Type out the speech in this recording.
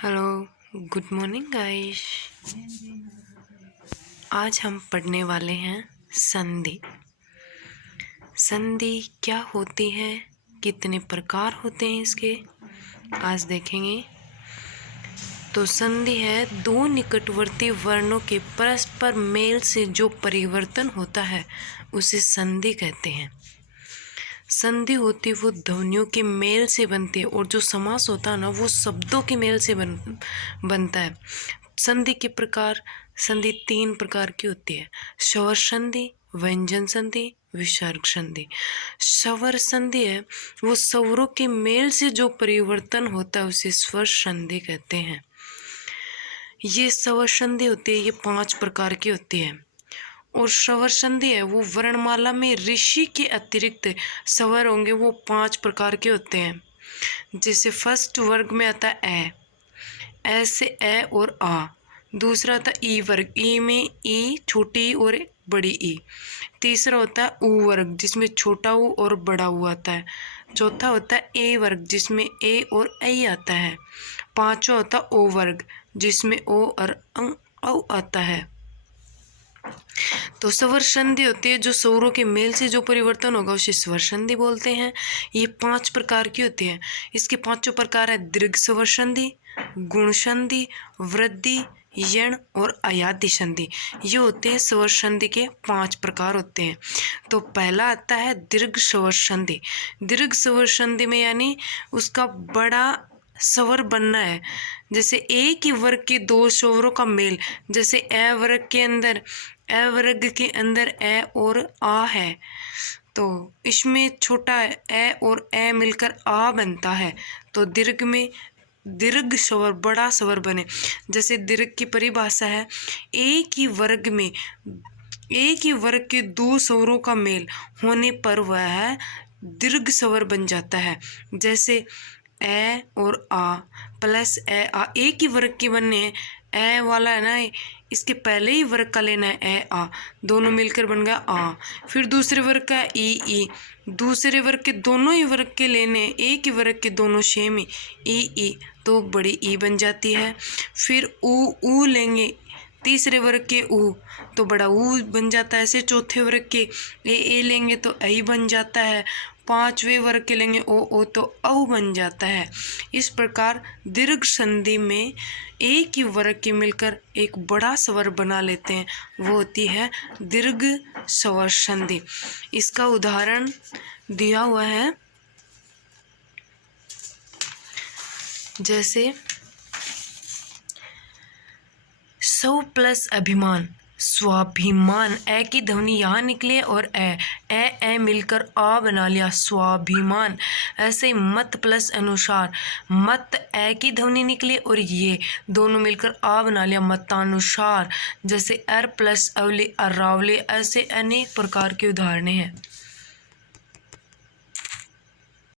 Hello, good morning guys. आज हम पढ़ने वाले हैं संधि। संधि क्या होती है, कितने प्रकार होते हैं इसके, आज देखेंगे। तो संधि है दो निकटवर्ती वर्णों के परस्पर मेल से जो परिवर्तन होता है उसे संधि कहते हैं। संधि होती है वो ध्वनियों के मेल से बनती है, और जो समास होता है ना वो शब्दों के मेल से बनता है। संधि के प्रकार, संधि 3 प्रकार की होती है: स्वर संधि, व्यंजन संधि, विसर्ग संधि। स्वर संधि है वो स्वरों के मेल से जो परिवर्तन होता है उसे स्वर संधि कहते हैं। ये स्वर संधि होती है, ये 5 प्रकार की होती है। और स्वर संधि है वो वर्णमाला में ऋषि के अतिरिक्त स्वर होंगे, वो 5 प्रकार के होते हैं। जैसे फर्स्ट वर्ग में आता है ए से ए और आ। दूसरा आता है ई वर्ग, ई में ई, छोटी और बड़ी ई। तीसरा होता है ऊ वर्ग जिसमें छोटा ऊ और बड़ा ऊ आता है। चौथा होता है ए वर्ग जिसमें ए और ऐ आता है। पांचवा होता है ओ वर्ग जिसमें ओ और औ आता है। तो स्वर संधि होती है जो स्वरों के मेल से जो परिवर्तन होगा उसे स्वर संधि बोलते हैं। ये 5 प्रकार की होती है। इसके 5 प्रकार है: दीर्घ स्वर संधि, गुण संधि, वृद्धि, यण और अयादि संधि। ये होते हैं स्वर संधि के 5 प्रकार होते हैं। तो पहला आता है दीर्घ स्वर संधि। दीर्घ स्वर संधि में यानी उसका बड़ा स्वर बनना है। जैसे एक ही वर्ग के 2 स्वरों का मेल, जैसे ए वर्ग के अंदर ए और आ है, तो इसमें छोटा ए और ए मिलकर आ बनता है। तो दीर्घ में दीर्घ स्वर बड़ा स्वर बने। जैसे दीर्घ की परिभाषा है एक ही वर्ग के 2 स्वरों का मेल होने पर वह दीर्घ स्वर बन जाता है। जैसे ए और आ प्लस ए आ, एक ही वर्ग के बनने हैं। ए वाला है ना, इसके पहले ही वर्ग का लेना है ए आ, दोनों मिलकर बन गया आ। फिर दूसरे वर्ग का ई, दूसरे वर्ग के दोनों ही वर्ग के लेने हैं, एक ही वर्ग के दोनों सेम ही ई, तो बड़ी ई बन जाती है। फिर ऊ लेंगे, तीसरे वर्ग के ऊ तो बड़ा ऊ बन जाता है। ऐसे चौथे वर्ग के ए लेंगे तो ऐ बन जाता है। 5वें वर्ग के लेंगे ओ तो औ बन जाता है। इस प्रकार दीर्घ संधि में एक ही वर्ग के मिलकर एक बड़ा स्वर बना लेते हैं, वो होती है दीर्घ स्वर संधि। इसका उदाहरण दिया हुआ है, जैसे सौ प्लस अभिमान, स्वाभिमान। ए की ध्वनि यहाँ निकले और ए मिलकर आ बना लिया, स्वाभिमान। ऐसे ही मत प्लस अनुसार, मत ए की ध्वनि निकली और ये दोनों मिलकर आ बना लिया, मतानुसार। जैसे अर प्लस अवले, अरावले। ऐसे अनेक प्रकार के उदाहरण हैं।